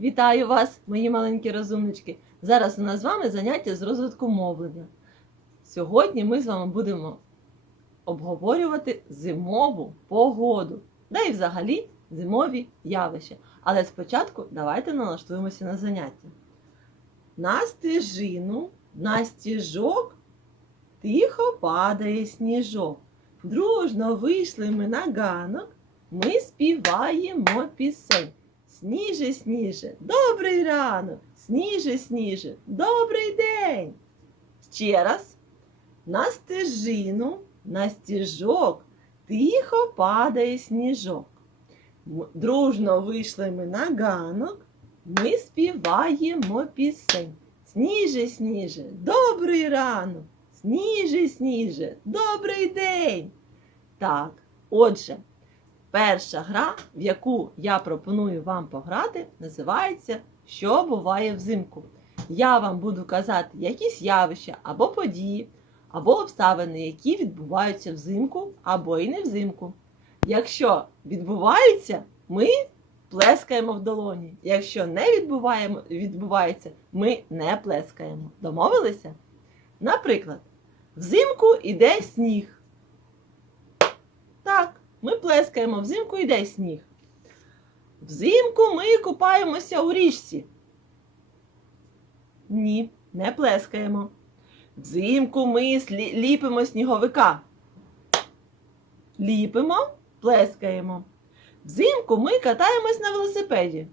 Вітаю вас, мої маленькі розумнички! Зараз у нас з вами заняття з розвитку мовлення. Сьогодні ми з вами будемо обговорювати зимову погоду, да і взагалі зимові явища. Але спочатку давайте налаштуємося на заняття. На стежину, на стіжок тихо падає сніжок. Дружно вийшли ми на ганок, ми співаємо пісень. Сніже, сніже, добрий ранок, сніже, сніже, добрий день. Ще раз. На стежину, на стіжок тихо падає сніжок. Дружно вийшли ми на ганок, ми співаємо пісень. Сніже, сніже, добрий ранок, сніже, сніже, добрий день. Так, отже, Перша гра, в яку я пропоную вам пограти, називається Що буває взимку. Я вам буду казати якісь явища або події, або обставини, які відбуваються взимку або і не взимку. Якщо відбуваються, ми плескаємо в долоні. Якщо не відбувається, ми не плескаємо. Домовилися? Наприклад, взимку іде сніг. Ми плескаємо, взимку йде сніг. Взимку ми купаємося у річці. Ні, не плескаємо. Взимку ми ліпимо сніговика. Ліпимо, плескаємо. Взимку ми катаємось на велосипеді.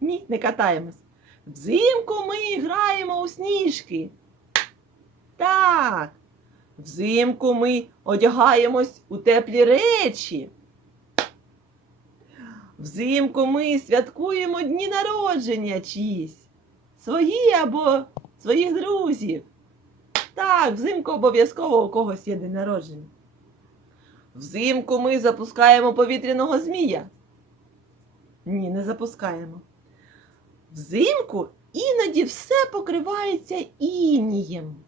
Ні, не катаємось. Взимку ми граємо у сніжки. Так. Взимку ми одягаємось у теплі речі. Взимку ми святкуємо дні народження чиїсь, свої або своїх друзів. Так, взимку обов'язково у когось є день народження. Взимку ми запускаємо повітряного змія. Ні, не запускаємо. Взимку іноді все покривається інієм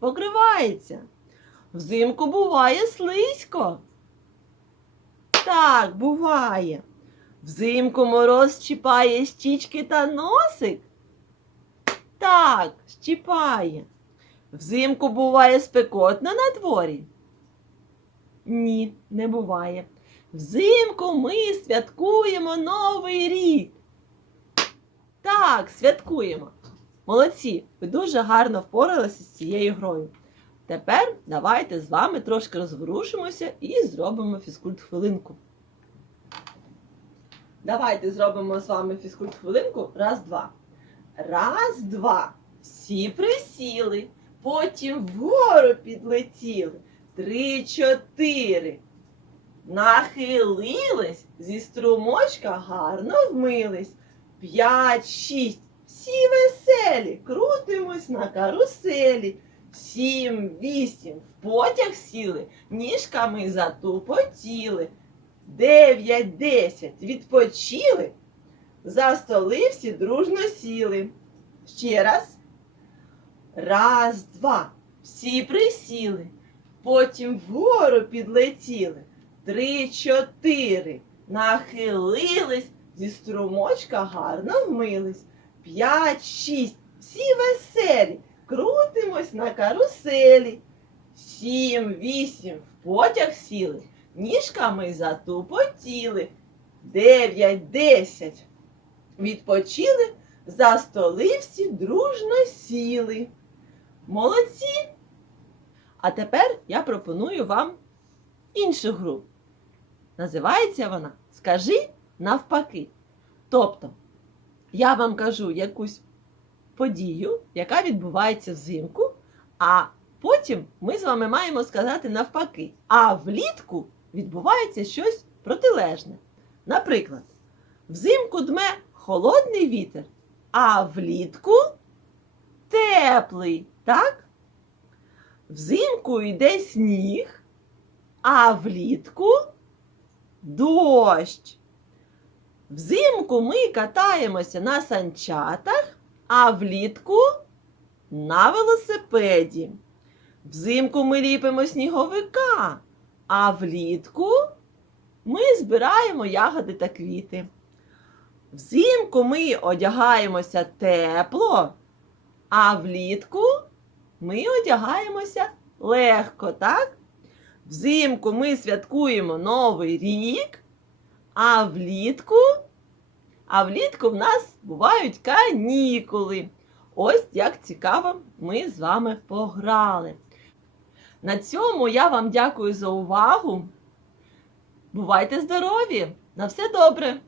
покривається. Взимку буває слизько. Так, буває. Взимку мороз щіпає щічки та носик. Так, щіпає. Взимку буває спекотно на дворі. Ні, не буває. Взимку ми святкуємо Новий рік. Так, святкуємо. Молодці, ви дуже гарно впоралися з цією грою. Тепер давайте з вами трошки розворушимося і зробимо фізкульт-хвилинку. Давайте зробимо з вами фізкульт-хвилинку. Раз, два. Раз, два. Всі присіли. Потім вгору підлетіли. Три, чотири. Нахилились, зі струмочка гарно вмились. П'ять, шість. Всі веселі, крутимось на каруселі. Сім, вісім, в потяг сіли, ніжками затупотіли. Дев'ять, десять, відпочили. За столи всі дружно сіли. Ще раз. Раз, два. Всі присіли. Потім вгору підлетіли. Три, чотири. Нахилились, зі струмочка гарно вмились. П'ять, шість. Всі веселі. Крутимось на каруселі. Сім, вісім. В потяг сіли. Ніжками затупотіли. Дев'ять, десять. Відпочили. За столи всі дружно сіли. Молодці! А тепер я пропоную вам іншу гру. Називається вона Скажи навпаки. Тобто, я вам кажу якусь подію, яка відбувається взимку, а потім ми з вами маємо сказати навпаки. А влітку відбувається щось протилежне. Наприклад, взимку дме холодний вітер, а влітку теплий, так? Взимку йде сніг, а влітку дощ. Взимку ми катаємося на санчатах, а влітку на велосипеді. Взимку ми ліпимо сніговика, а влітку ми збираємо ягоди та квіти. Взимку ми одягаємося тепло, а влітку ми одягаємося легко, так? Взимку ми святкуємо Новий рік, а влітку, а влітку в нас бувають канікули. Ось як цікаво ми з вами пограли. На цьому я вам дякую за увагу. Бувайте здорові! На все добре!